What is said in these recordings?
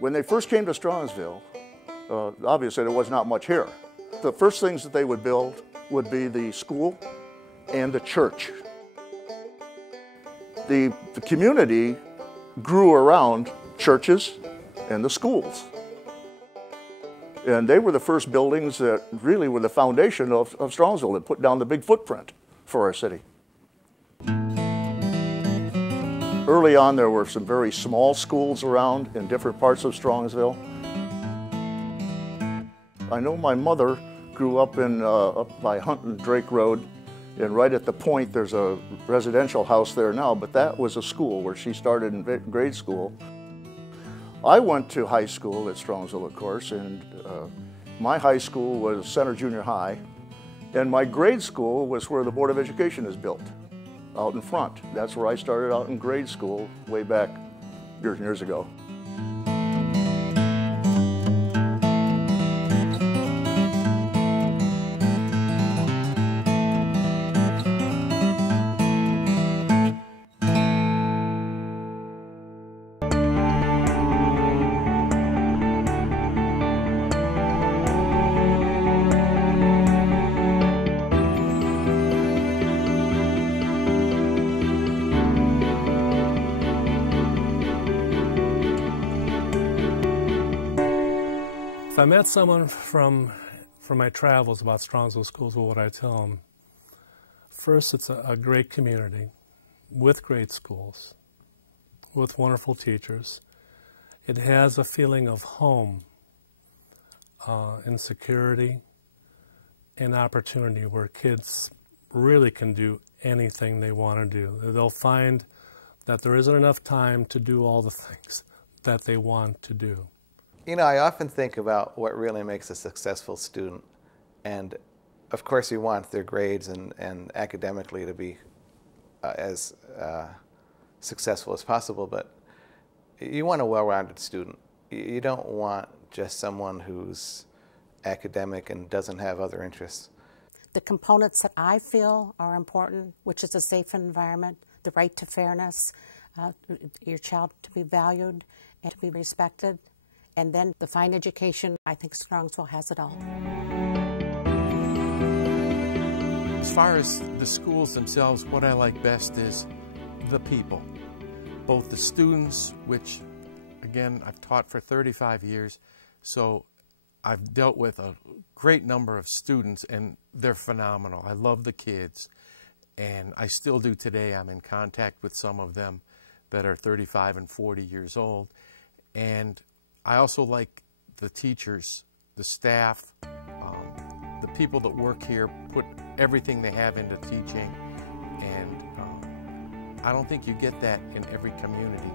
When they first came to Strongsville, obviously there was not much here. The first things that they would build would be the school and the church. The community grew around churches and the schools. And they were the first buildings that really were the foundation of Strongsville and put down the big footprint for our city. Early on, there were some very small schools around in different parts of Strongsville. I know my mother grew up up by Hunt and Drake Road, and right at the point there's a residential house there now, but that was a school where she started in grade school. I went to high school at Strongsville, of course, and my high school was Center Junior High, and my grade school was where the Board of Education is built, out in front. That's where I started out in grade school way back years and years ago. If I met someone from my travels about Strongsville Schools, what would I tell them? First, it's a great community with great schools, with wonderful teachers. It has a feeling of home and security and opportunity where kids really can do anything they want to do. They'll find that there isn't enough time to do all the things that they want to do. You know, I often think about what really makes a successful student, and of course you want their grades and academically to be as successful as possible, but you want a well-rounded student. You don't want just someone who's academic and doesn't have other interests. The components that I feel are important, which is a safe environment, the right to fairness, your child to be valued and to be respected, and then the fine education. I think Strongsville has it all. As far as the schools themselves, what I like best is the people. Both the students, which, again, I've taught for 35 years, so I've dealt with a great number of students, and they're phenomenal. I love the kids, and I still do today. I'm in contact with some of them that are 35 and 40 years old, and I also like the teachers, the staff, the people that work here put everything they have into teaching, and I don't think you get that in every community.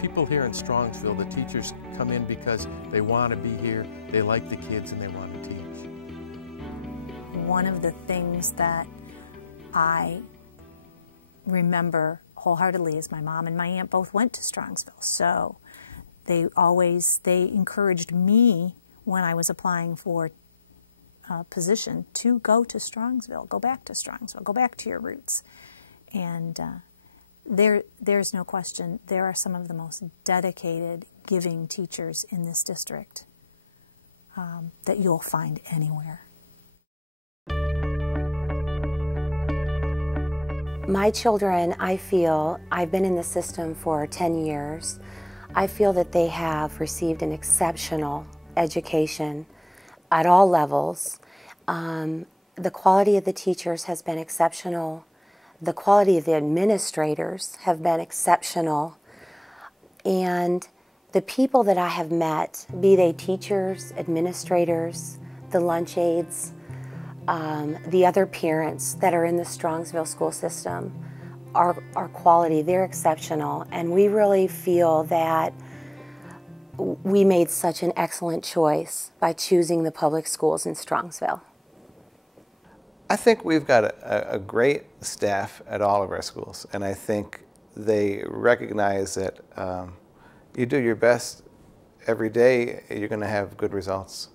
People here in Strongsville, the teachers come in because they want to be here, they like the kids, and they want to teach. One of the things that I remember wholeheartedly is my mom and my aunt both went to Strongsville, so they encouraged me when I was applying for a position to go to Strongsville, go back to Strongsville, go back to your roots. And there's no question, there are some of the most dedicated, giving teachers in this district that you'll find anywhere. My children, I feel, I've been in the system for 10 years. I feel that they have received an exceptional education at all levels. The quality of the teachers has been exceptional. The quality of the administrators have been exceptional. And the people that I have met, be they teachers, administrators, the lunch aides, the other parents that are in the Strongsville school system, are quality, they're exceptional, and we really feel that we made such an excellent choice by choosing the public schools in Strongsville. I think we've got a great staff at all of our schools, and I think they recognize that you do your best every day, you're going to have good results.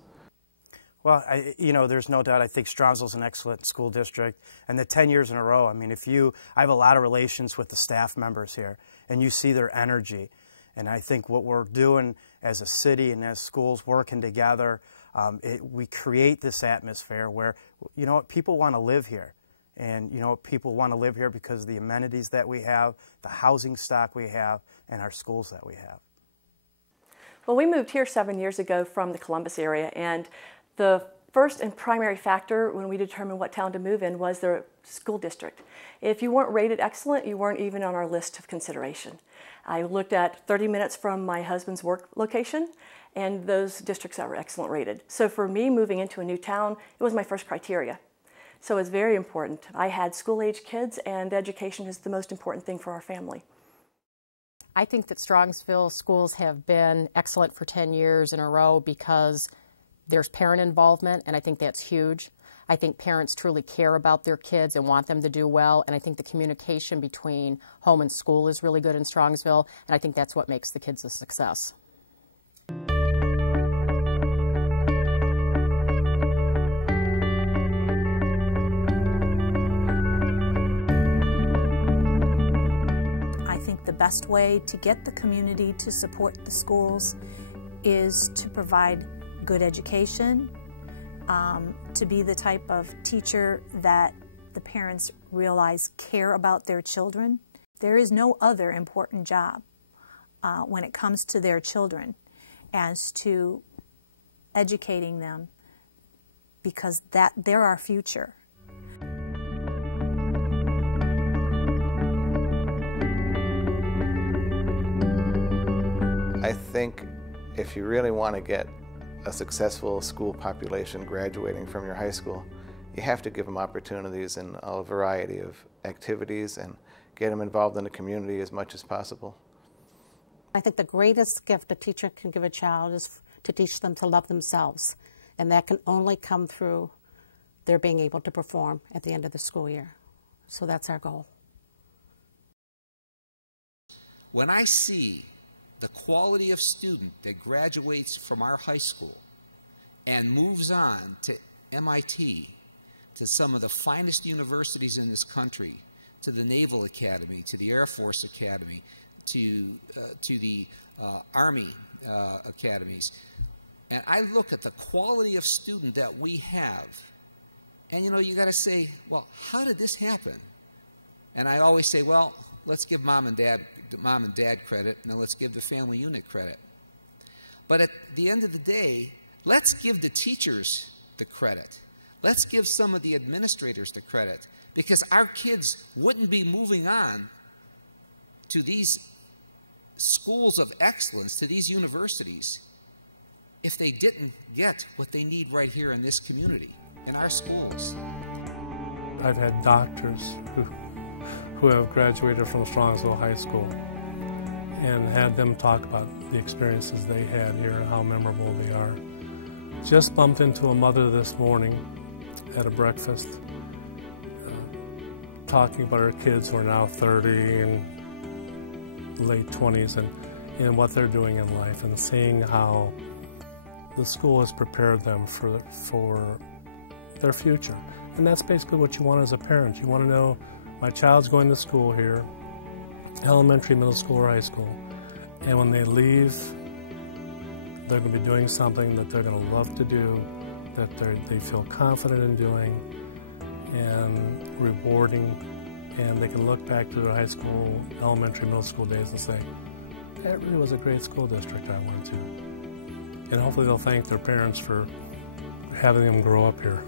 Well, you know, there's no doubt. I think Strongsville's an excellent school district, and the 10 years in a row. I mean, I have a lot of relations with the staff members here, and you see their energy, And I think what we're doing as a city and as schools working together, we create this atmosphere where, you know what, people want to live here. And, you know, people want to live here because of the amenities that we have, the housing stock we have, and our schools that we have. Well, we moved here 7 years ago from the Columbus area, and the first and primary factor when we determined what town to move in was the school district. If you weren't rated excellent, you weren't even on our list of consideration. I looked at 30 minutes from my husband's work location, and those districts that were excellent rated. So for me, moving into a new town, it was my first criteria. So it's very important. I had school-age kids, and education is the most important thing for our family. I think that Strongsville schools have been excellent for 10 years in a row because there's parent involvement, and I think that's huge. I think parents truly care about their kids and want them to do well, and I think the communication between home and school is really good in Strongsville, and I think that's what makes the kids a success. The best way to get the community to support the schools is to provide good education, to be the type of teacher that the parents realize care about their children. There is no other important job when it comes to their children as to educating them, because they're our future. I think if you really want to get a successful school population graduating from your high school, you have to give them opportunities in a variety of activities and get them involved in the community as much as possible. I think the greatest gift a teacher can give a child is to teach them to love themselves, and that can only come through their being able to perform at the end of the school year. So that's our goal. When I see the quality of student that graduates from our high school and moves on to MIT, to some of the finest universities in this country, to the Naval Academy, to the Air Force Academy, to the Army academies, and I look at the quality of student that we have, and you know, you got to say, well, how did this happen? And I always say, well, let's give mom and dad credit, and then let's give the family unit credit. But at the end of the day, let's give the teachers the credit. Let's give some of the administrators the credit, because our kids wouldn't be moving on to these schools of excellence, to these universities, if they didn't get what they need right here in this community, in our schools. I've had doctors who have graduated from Strongsville High School and had them talk about the experiences they had here and how memorable they are. Just bumped into a mother this morning at a breakfast talking about her kids who are now 30 and late 20s and what they're doing in life, and seeing how the school has prepared them for their future. And that's basically what you want as a parent. You want to know, my child's going to school here, elementary, middle school, or high school, and when they leave, they're going to be doing something that they're going to love to do, that they feel confident in doing, and rewarding, and they can look back to their high school, elementary, middle school days and say, that really was a great school district I went to. And hopefully they'll thank their parents for having them grow up here.